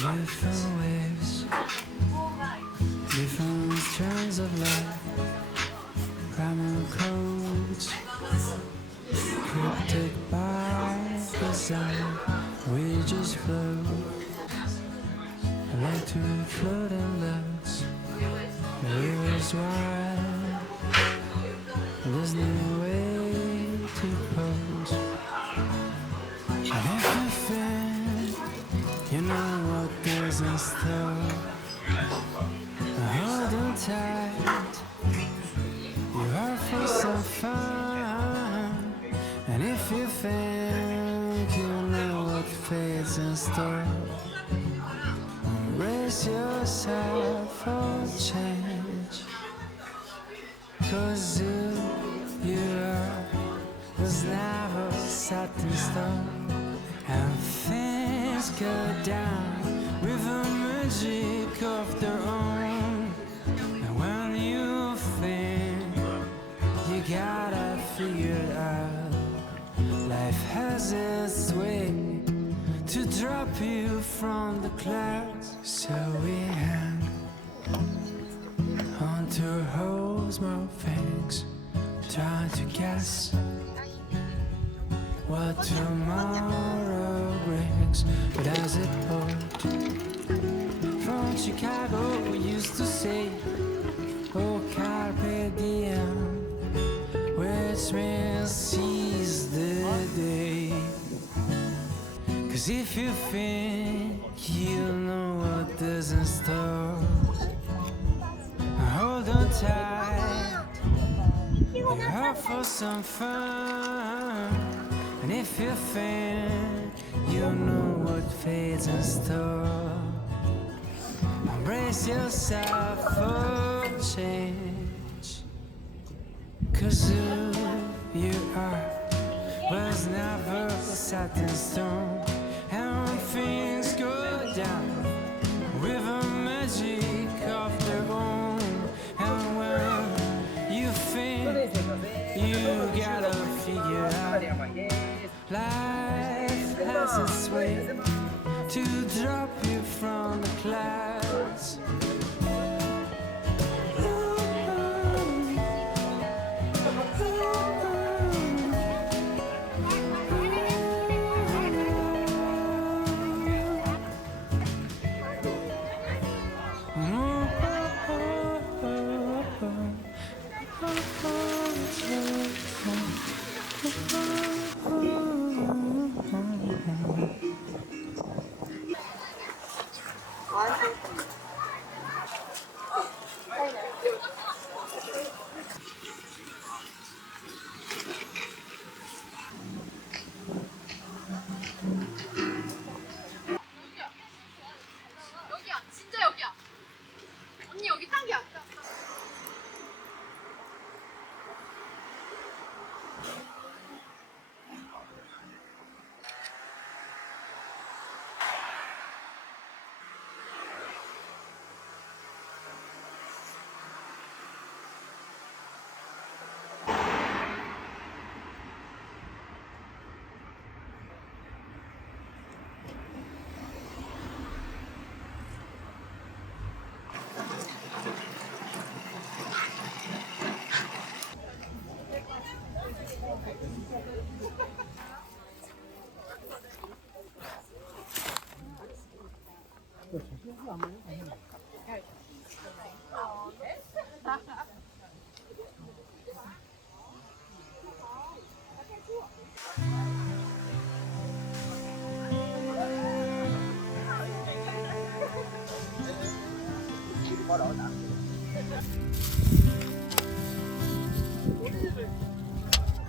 Different waves, different strands of life, primal codes, cryptic by design. We just float, electric floating looks, rivers wide. There's no way to pose. And if you feel, you know what there's in store. Hold on tight, you are for some fun. And if you think you know what fate's in store, brace yourself for change. 'cause who you are was never set in stone, and things go down with a magic of their own. And when you think you got it figured out, life has its way to drop you from the clouds. So we hang onto hopes, more things, trying to guess what tomorrow brings. But as it poured from Chicago, we used to say, oh, carpe diem, which means seize the day. 'Cause if you think you'll know what is in store, hold on tight, you're out for some fun. And if you think you know what fate's in store, embrace yourself for change. 'Cause who you are was never set in stone, and when things go down with a magic of their own, and when you think you gotta figure out, life has its way to drop you from the clouds. 여기야, 진짜 여기야. 언니 여기 딱이야.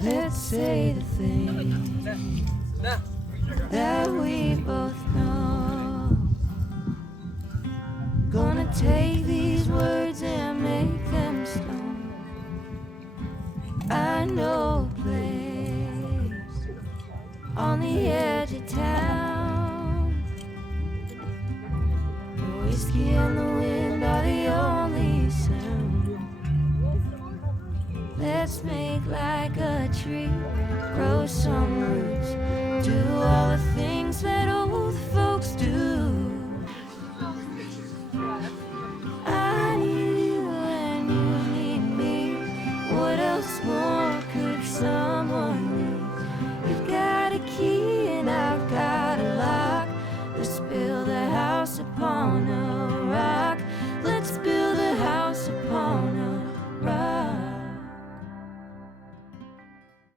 Let's say the thing that we both know. Gonna take these words and make them stone. I know a place on the edge of town. The whiskey and the wind are the only sound. Let's make like a tree, grow some